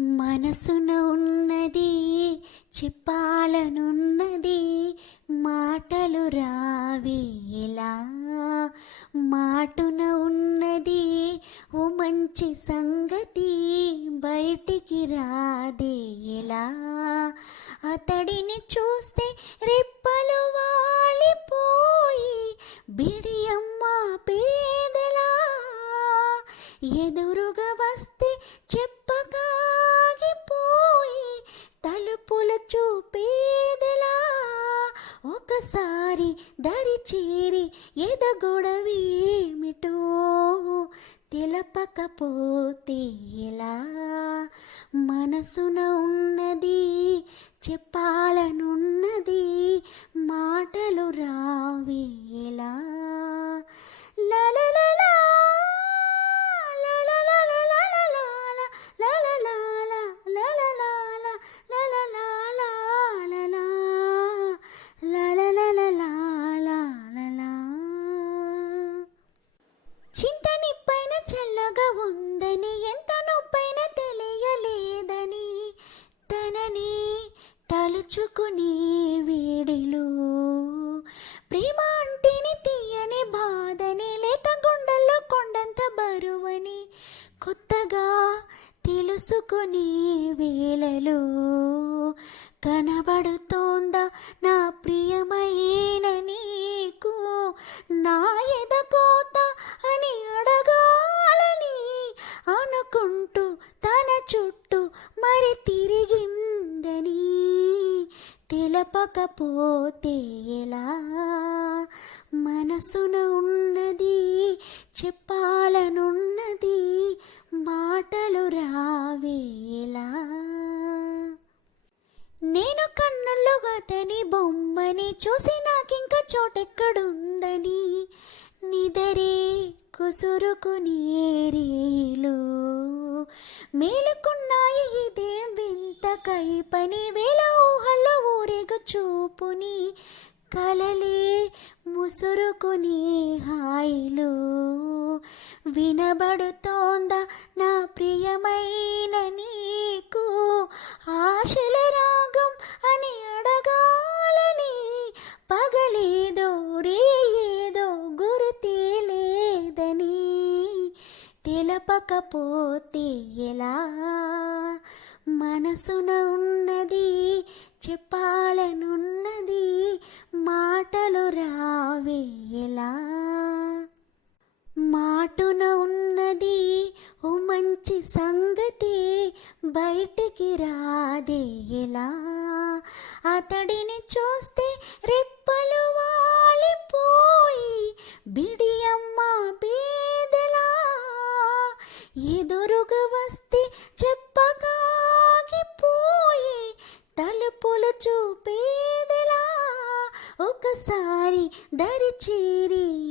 మనసున ఉన్నది చెప్పాలనున్నది మాటలు రావేలా? మాటున ఉన్నది ఓ మంచి సంగతి బయటికి రాదేలా? అతడిని చూస్తే రెప్పలు వాలిపోయి బిడియమ్మ పేదలా? ఎదురుగా దరి చేరి ఎదగొడవేమిటో తెలపకపోతే ఎలా? మనసున ఉన్నది చెప్పాలనున్నది మా తనని తలుచుకుని వేడిలో. ప్రేమ అంటేని తీయని బాధని లేత గుండెల్లో కొండంత బరువని కొత్తగా తెలుసుకుని వేళలో కనబడుతోందా నా ప్రియమై తెలపకపోతే ఎలా? మనసున ఉన్నది చెప్పాలనున్నది మాటలు రావేలా నేను కన్నుల్లో అతని బొమ్మని చూసి నాకింక చోటెక్కడుందని నిదరే కుసురుకుని మేలుకున్నాయి ఇదేం వింత కైపని వేల ఊహ ఊరేగు చూపుని కలలే ముసురుకుని హాయిలో. వినబడుతోందా నా ప్రియమైన నీకు ఆశల రాగం అని అడగాలని పగలేదో రే ఏదో గురుతే లేదని తెలపకపోతే ఎలా? మనసున ఉన్నది చెప్పాలనున్నది మాటలు రావేలా? మాటున ఉన్నది ఓ మంచి సంగతి బయటికి రాదే ఎలా అతడిని చూస్తే రెప్పలు వాలిపోయి బిడియమ్మ పేదలా ఎదురుగా వస్తే చెప్పగా చూపేదలా? ఒకసారి దరిచేరి